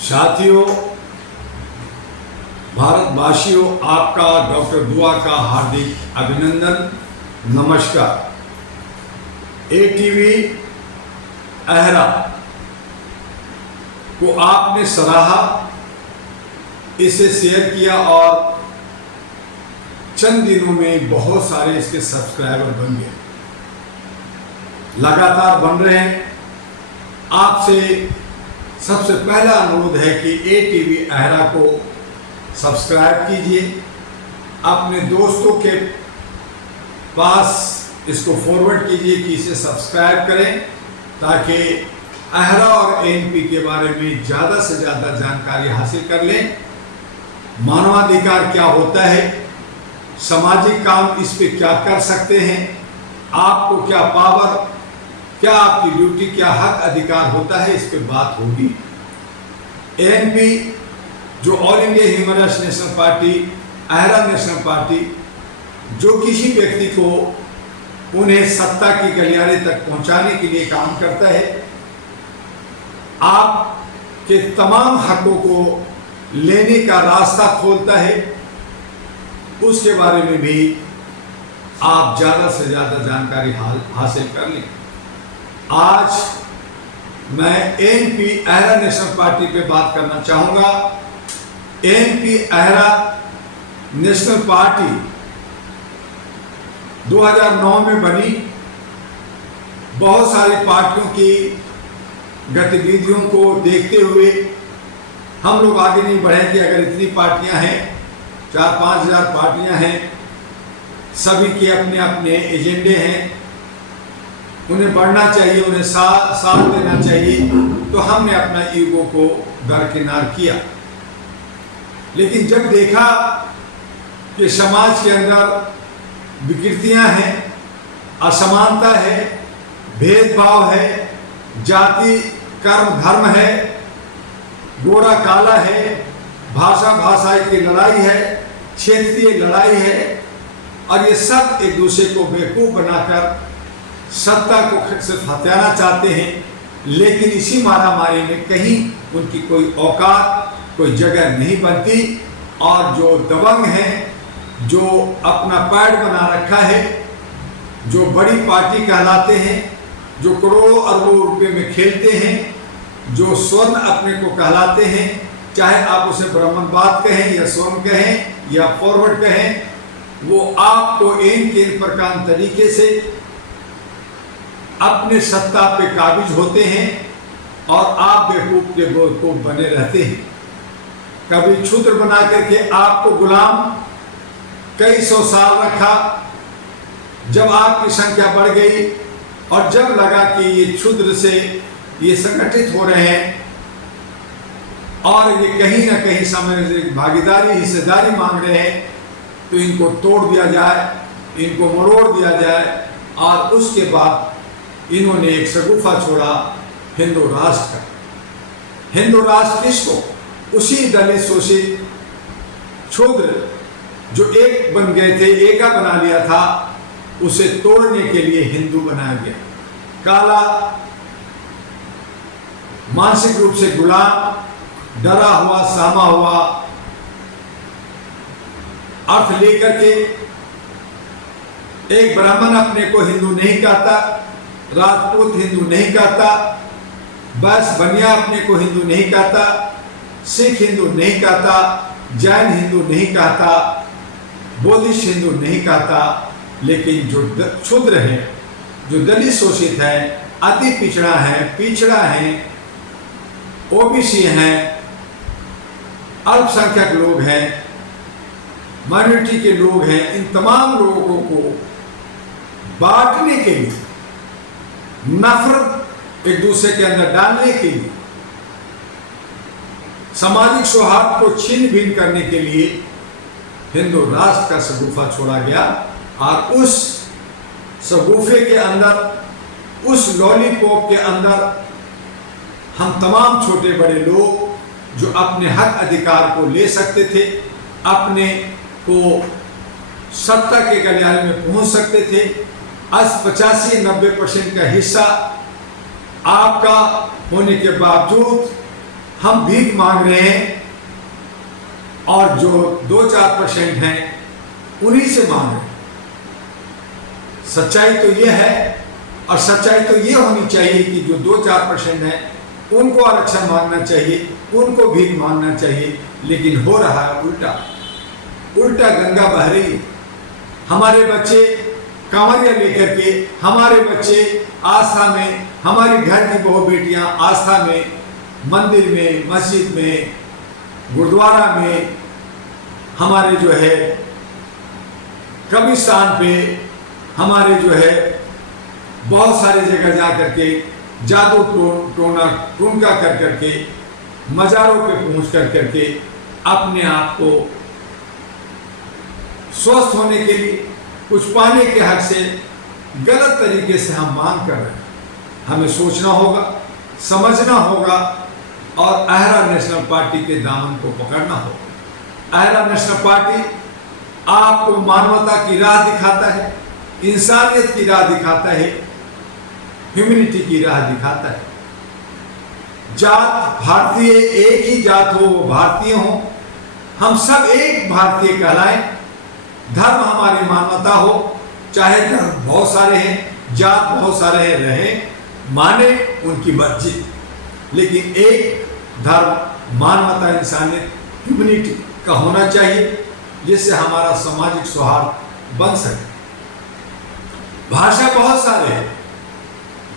साथियों, भारतवासियों, आपका डॉक्टर दुआ का हार्दिक अभिनंदन, नमस्कार। एटीवी अहरा को आपने सराहा, इसे शेयर किया और चंद दिनों में बहुत सारे इसके सब्सक्राइबर बन गए, लगातार बन रहे हैं। आपसे सबसे पहला अनुरोध है कि एटीवी अहरा को सब्सक्राइब कीजिए, अपने दोस्तों के पास इसको फॉरवर्ड कीजिए कि इसे सब्सक्राइब करें, ताकि अहरा और एएनपी के बारे में ज़्यादा से ज़्यादा जानकारी हासिल कर लें। मानवाधिकार क्या होता है, सामाजिक काम इस पे क्या कर सकते हैं, आपको क्या पावर, क्या आपकी ड्यूटी, क्या हक अधिकार होता है, इस पे बात होगी। एएनपी जो all India human rights national party, अहरा नेशनल पार्टी, जो किसी व्यक्ति को उन्हें सत्ता की गलियारे तक पहुंचाने के लिए काम करता है, आपके तमाम हकों को लेने का रास्ता खोलता है, उसके बारे में भी आप ज़्यादा से ज़्यादा जानकारी हासिल कर लें। आज मैं एएनपी अहरा नेशनल पार्टी पे बात करना चाहूँगा। एएनपी अहरा नेशनल पार्टी 2009 में बनी। बहुत सारी पार्टियों की गतिविधियों को देखते हुए हम लोग आगे नहीं बढ़े कि अगर इतनी पार्टियां हैं, 4-5 हज़ार पार्टियां हैं, सभी के अपने अपने एजेंडे हैं, उन्हें बढ़ना चाहिए, उन्हें साथ देना चाहिए, तो हमने अपना ईगो को दरकिनार किया। लेकिन जब देखा कि समाज के अंदर विकृतियां हैं, असमानता है, भेदभाव है, जाति कर्म धर्म है, गोरा काला है, भाषा भाषाई की लड़ाई है, क्षेत्रीय लड़ाई है, और ये सब एक दूसरे को बेवकूफ बनाकर सत्ता को सिर्फ हथियाना चाहते हैं। लेकिन इसी मारामारी में कहीं उनकी कोई औकात, कोई जगह नहीं बनती, और जो दबंग हैं, जो अपना पैड बना रखा है, जो बड़ी पार्टी कहलाते हैं, जो करोड़ों अरबों रुपए में खेलते हैं, जो स्वर्ण अपने को कहलाते हैं, चाहे आप उसे ब्राह्मणवाद कहें या स्वर्ण कहें या फॉरवर्ड कहें, वो आपको इन के प्रकार तरीके से अपने सत्ता पे काबिज होते हैं और आप बेवकूफ के बेवकूफ बने रहते हैं। कभी क्षुद्र बना करके आपको गुलाम कई सौ साल रखा, जब आपकी संख्या बढ़ गई और जब लगा कि ये क्षुद्र से ये संगठित हो रहे हैं और ये कहीं ना कहीं समय से भागीदारी, हिस्सेदारी मांग रहे हैं, तो इनको तोड़ दिया जाए, इनको मरोड़ दिया जाए। और उसके बाद इन्होंने एक शगुफा छोड़ा हिंदू राष्ट्र का। हिंदू राष्ट्र किसको? उसी दलित शोषित क्षुद्र जो एक बन गए थे, एका बना लिया था, उसे तोड़ने के लिए हिंदू बनाया गया। काला, मानसिक रूप से गुलाम, डरा हुआ, सहमा हुआ अर्थ लेकर के एक ब्राह्मण अपने को हिंदू नहीं कहता, राजपूत हिंदू नहीं कहता, बस बनिया अपने को हिंदू नहीं कहता, सिख हिंदू नहीं कहता, जैन हिंदू नहीं कहता, बौद्धिस्ट हिंदू नहीं कहता। लेकिन जो क्षुद्र है, जो दलित शोषित है, अति पिछड़ा है, ओबीसी हैं, अल्पसंख्यक लोग हैं, माइनॉरिटी के लोग हैं, इन तमाम लोगों को बांटने के लिए, नफरत एक दूसरे के अंदर डालने के लिए, सामाजिक सौहार्द को छीन भिन्न करने के लिए हिंदू राष्ट्र का शगुफा छोड़ा गया। और उस शगुफे के अंदर, उस लॉलीपॉप के अंदर हम तमाम छोटे बड़े लोग जो अपने हक अधिकार को ले सकते थे, अपने को सत्ता के गलियारे में पहुंच सकते थे, 85-90% का हिस्सा आपका होने के बावजूद हम भीख मांग रहे हैं और जो 2-4% हैं उन्हीं से मांग रहे हैं। सच्चाई तो ये है, और सच्चाई तो ये होनी चाहिए कि जो 2-4% हैं उनको आरक्षण मांगना चाहिए, उनको भीख मांगना चाहिए, लेकिन हो रहा है उल्टा। उल्टा गंगा बह रही है। हमारे बच्चे कांवरिया लेकर के, हमारे बच्चे आस्था में, हमारी घर की बहू बेटियां आस्था में, मंदिर में, मस्जिद में, गुरुद्वारा में, हमारे जो है कब्रिस्तान पे, हमारे जो है बहुत सारी जगह जा करके जादू टोनका कर करके, मज़ारों पे पहुंच कर करके अपने आप को स्वस्थ होने के लिए, कुछ पाने के हक से गलत तरीके से हम मांग कर रहे हैं। हमें सोचना होगा, समझना होगा और अहरा नेशनल पार्टी के दामन को पकड़ना होगा। अहरा नेशनल पार्टी आपको मानवता की राह दिखाता है, इंसानियत की राह दिखाता है, ह्यूमैनिटी की राह दिखाता है। जात भारतीय, एक ही जात हो वो भारतीय हो, हम सब एक भारतीय कहलाएं। धर्म हमारी मानवता हो, चाहे धर्म बहुत सारे हैं, जात बहुत सारे हैं, रहें, माने उनकी मर्जी, लेकिन एक धर्म, मानवता, इंसानियत, ह्यूमैनिटी का होना चाहिए, जिससे हमारा सामाजिक सौहार्द बन सके। भाषा बहुत सारे हैं,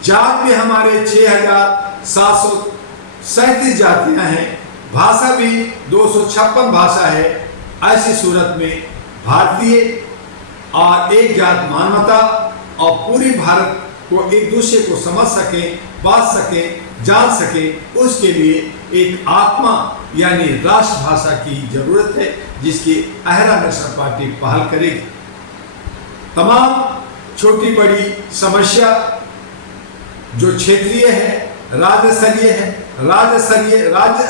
जात भी हमारे 6737 जातियां हैं, भाषा भी 256 भाषा है। ऐसी सूरत में भारतीय और एक जात मानवता और पूरी भारत को एक दूसरे को समझ सके, बात सके, जान सके, उसके लिए एक आत्मा यानी राष्ट्रभाषा की जरूरत है, जिसकी अहरा नेशनल पार्टी पहल करेगी। तमाम छोटी बड़ी समस्या जो क्षेत्रीय है, राज्य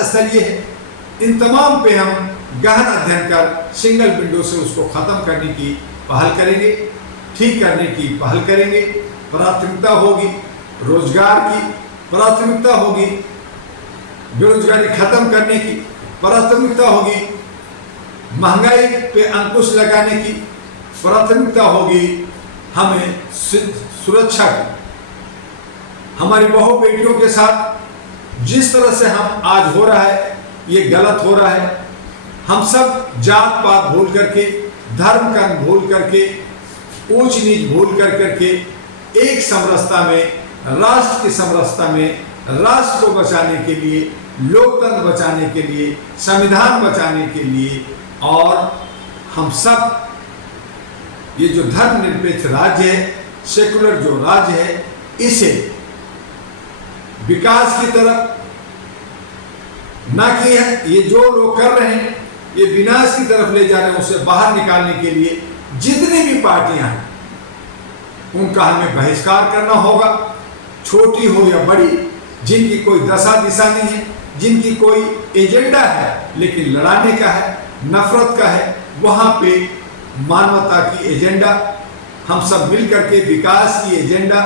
स्तरीय है, इन तमाम पे हम गहन अध्ययन कर सिंगल विंडो से उसको खत्म करने की पहल करेंगे, ठीक करने की पहल करेंगे। प्राथमिकता होगी रोजगार की, प्राथमिकता होगी बेरोजगारी खत्म करने की, प्राथमिकता होगी महंगाई पे अंकुश लगाने की, प्राथमिकता होगी हमें सुरक्षा की। हमारी बहू बेटियों के साथ जिस तरह से हम आज हो रहा है, ये गलत हो रहा है। हम सब जात पात भूल करके, धर्म कर्म भूल करके, ऊंच नीच भूल कर करके एक समरसता में, राष्ट्र की समरसता में, राष्ट्र को बचाने के लिए, लोकतंत्र बचाने के लिए, संविधान बचाने के लिए, और हम सब ये जो धर्मनिरपेक्ष राज्य है, सेकुलर जो राज्य है, इसे विकास की तरफ ना कि ये जो लोग कर रहे हैं ये विनाश की तरफ ले जा रहे हैं, उसे बाहर निकालने के लिए जितनी भी पार्टियां हैं उनका हमें बहिष्कार करना होगा, छोटी हो या बड़ी, जिनकी कोई दशा दिशा नहीं है, जिनकी कोई एजेंडा है लेकिन लड़ाने का है, नफरत का है, वहां पे मानवता की एजेंडा, हम सब मिल करके विकास की एजेंडा,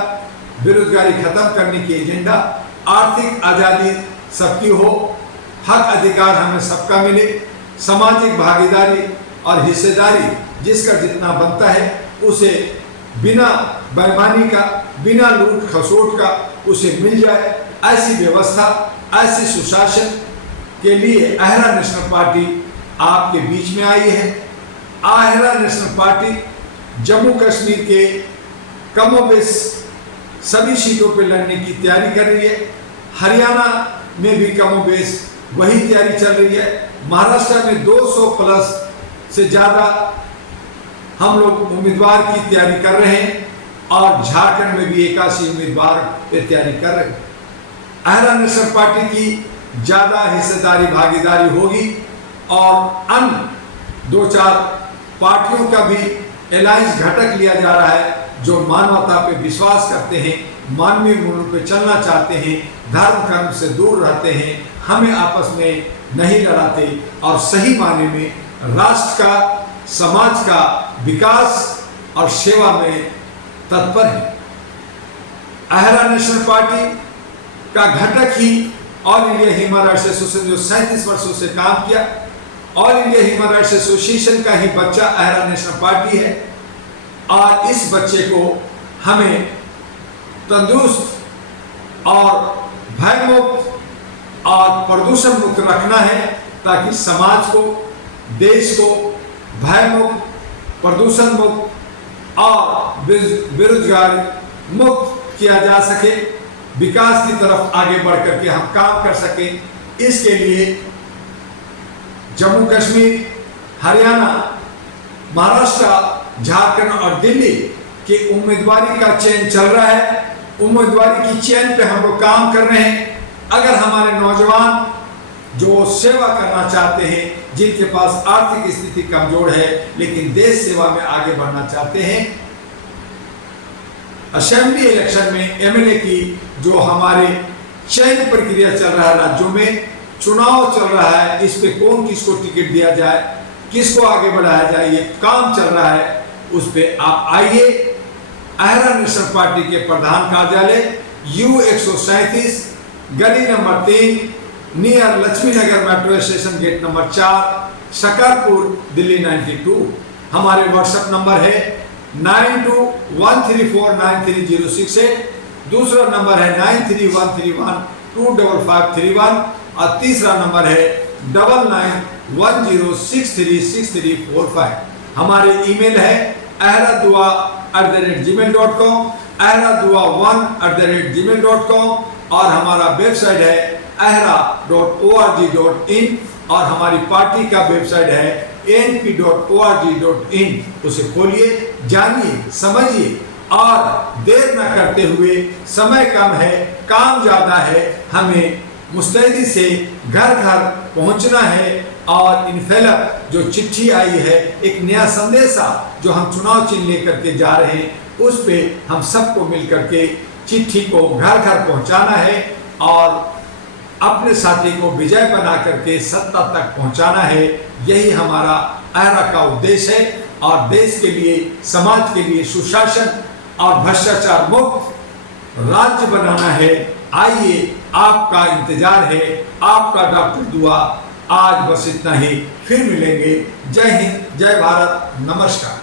बेरोजगारी खत्म करने की एजेंडा, आर्थिक आज़ादी सबकी हो, हक अधिकार हमें सबका मिले, सामाजिक भागीदारी और हिस्सेदारी जिसका जितना बनता है उसे बिना बेईमानी का, बिना लूट खसोट का उसे मिल जाए, ऐसी व्यवस्था, ऐसी सुशासन के लिए अहरा नेशनल पार्टी आपके बीच में आई है। अहरा नेशनल पार्टी जम्मू कश्मीर के कमोबेश सभी सीटों पर लड़ने की तैयारी कर रही है। हरियाणा में भी कमोबेश वही तैयारी चल रही है। महाराष्ट्र में 200 प्लस से ज़्यादा हम लोग उम्मीदवार की तैयारी कर रहे हैं और झारखंड में भी 81 उम्मीदवार पे तैयारी कर रहे हैं। अहरा नेशनल पार्टी की ज़्यादा हिस्सेदारी भागीदारी होगी और अन्य 2-4 पार्टियों का भी अलायंस घटक लिया जा रहा है जो मानवता पे विश्वास करते हैं, मानवीय मूल्यों पे चलना चाहते हैं, धर्म कर्म से दूर रहते हैं, हमें आपस में नहीं लड़ाते और सही मायने में राष्ट्र का, समाज का विकास और सेवा में तत्पर है। अहरा नेशनल पार्टी का घटक ही all India human rights association जो 37 वर्षों से काम किया, all India human rights association का ही बच्चा अहरा नेशनल पार्टी है। और इस बच्चे को हमें तंदुरुस्त और भयमुक्त और प्रदूषण मुक्त रखना है, ताकि समाज को, देश को भयमुक्त, प्रदूषण मुक्त और बेरोजगारी मुक्त किया जा सके, विकास की तरफ आगे बढ़ करके हम काम कर सकें। इसके लिए जम्मू कश्मीर, हरियाणा, महाराष्ट्र, झारखंड और दिल्ली के उम्मीदवारी का चयन चल रहा है। उम्मीदवारी की चयन पे हम लोग काम कर रहे हैं। अगर हमारे नौजवान जो सेवा करना चाहते हैं, जिनके पास आर्थिक स्थिति कमजोर है लेकिन देश सेवा में आगे बढ़ना चाहते हैं, असेंबली इलेक्शन में एमएलए की जो हमारे चयन प्रक्रिया चल रहा है, राज्यों में चुनाव चल रहा है, इस पे कौन किसको टिकट दिया जाए, किसको आगे बढ़ाया जाए, ये काम चल रहा है। उस पे आप आइए। अहरा नेशनल पार्टी के प्रधान कार्यालय U137 गली number 3 near Lakshmi Nagar metro station gate number 4 Shakarpur Delhi 92। हमारे व्हाट्सएप नंबर है 9213493068। दूसरा नंबर है 9313125531 और तीसरा नंबर है 9910636345। हमारे ईमेल है ahradua@gmail.com, ahradua1@gmail.com और हमारा वेबसाइट है ahra.org.in और हमारी पार्टी का वेबसाइट है anp.org.in। उसे खोलिए, जानिए, समझिए और देर न करते हुए, समय कम है, काम ज्यादा है, हमें मुस्तैदी से घर घर पहुंचना है। और इनफैलप जो चिट्ठी आई है, एक नया संदेशा जो हम चुनाव चिन्ह लेकर के जा रहे हैं, उस पे हम सबको मिलकर के चिट्ठी को घर घर पहुंचाना है और अपने साथी को विजय बना करके सत्ता तक पहुंचाना है। यही हमारा अहरा का उद्देश्य है और देश के लिए, समाज के लिए सुशासन और भ्रष्टाचार मुक्त राज्य बनाना है। आइए, आपका इंतजार है, आपका डॉक्टर दुआ। आज बस इतना ही, फिर मिलेंगे। जय हिंद, जय भारत, नमस्कार।